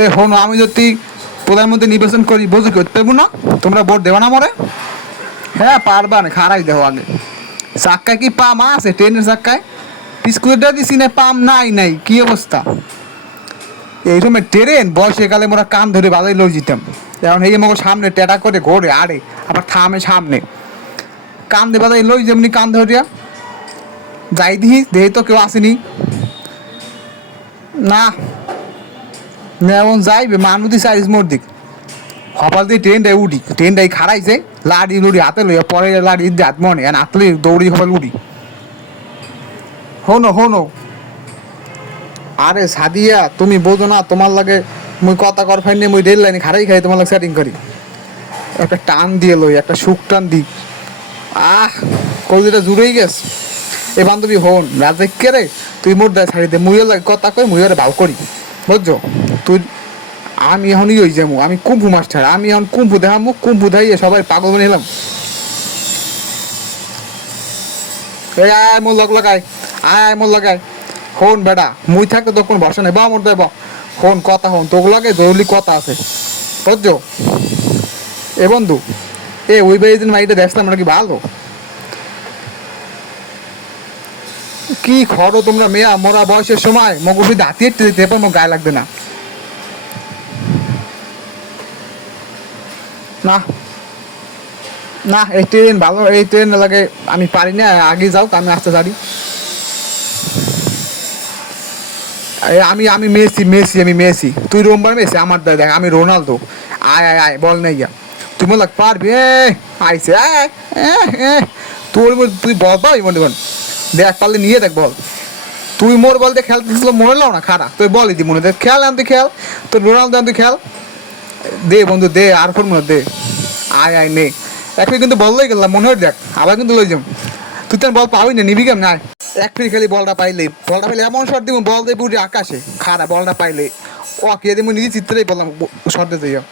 এ হনো, আমি যদি প্রধানমন্ত্রী নির্বাচন করি বুঝি করতে পারবো না? তোমরা ভোট দেবো না মরে? হ্যাঁ পারবা না, খারাই দেবো আগে। চাক্কায় কি পাম আছে? ট্রেনের চাক্কায় স্কুটারটা দিছি না, পাম নাই নাই, কি অবস্থা? এই সময় ট্রেন বয়সকালে মোরা কান ধরে বাজাই লই যেতাম। এখন এই আমাকে সামনে টেটা করে ঘোরে আরে, আবার থামে সামনে, কান দে বাজাই লই যেমনি কান ধরিয়া যাই দিহি, দেহি তো কেউ আসেনি না। এমন যাইবে মানুদি চাইজ মোর দিক সকাল দিয়ে ট্রেনটাই উঠি, ট্রেনটাই খারাইছে, লাড়ি লুড়ি হাতে লইয়া পরে লাড়ি দিয়ে হাত মনে হাতলি দৌড়ি সকাল উঠি। হনো হনো, আরে সাদিয়া তুমি বোঝো না, তোমার লাগে মুই কথা কর ফাইনি, মুই রেল লাইনে খারাই খাই তোমার লাগে সেটিং করি, একটা টান দিয়ে লই, একটা সুখ টান দি। আহ, কলজিটা জুড়েই গেছ। এ বান্ধবী হন রাজে কে রে, তুই মোর দেয় ছাড়ি দে, মুইও লাগে কথা কই, মুইও ভাও করি বুঝছো তুই। আমি এখনই ওই যাবো, আমি কুম্ভু মাস্টার, আমি এখন কুম্ভু দেখামো, কুম্ভু দেখাইয়ে সবাই পাগল বানিয়ে এলাম। এই আয় মোর লগ লাগাই, আয় মোর লাগাই। হন বেটা, মুই থাকতে তো কোনো ভরসা নেই, বা মোর দেব। হন কথা হন, তোর লাগে জরুরি কথা আছে বুঝছো। এ বন্ধু, এ ওই বাড়ি দিন মাইটা দেখলাম নাকি ভালো, কি খরো তোমরা মেয়া মরা বয়সের সময় মগুবি দাঁতিয়ে দিতে পার, গায়ে লাগবে না। না না, এই ট্রেন ভালো, এই ট্রেন লাগে আমি পারি না, আগে যাও আমি আসতে পারি। আমি আমি মেসি মেসি, আমি মেসি, তুই রোমবার মেসি, আমার দেখ আমি রোনালদো। আয় আয় আয়, বল নেই গিয়া, তুই মনে লাগ পারবি? আইসে আয় আয়, তোর তুই বল পাবি মনে মন, দেখ পারলে নিয়ে দেখ বল। তুই মোর বল দিয়ে খেলতেছিল মনে লাও না খারাপ, তুই বলই দি মনে দেখ, খেল আনতে খেল, তোর রোনালদো আনতে খেল, দে বন্ধু দে, আর ফোর মনে দে। আয় আয় নে, এখন কিন্তু বল লই গেলাম মনে হয়, দেখ আবার কিন্তু লই যাম। তুই তো বল পাবি না, নিবি কেমন? আয়, এক ফির খালি বলটা পাইলে, বলটা পাইলে এমন শট দিব, বল দিয়ে পুরি আকাশে খারাপ, বলটা পাইলে ও কে দিব নিজে চিত্রেই বললাম শটে যাইয়া।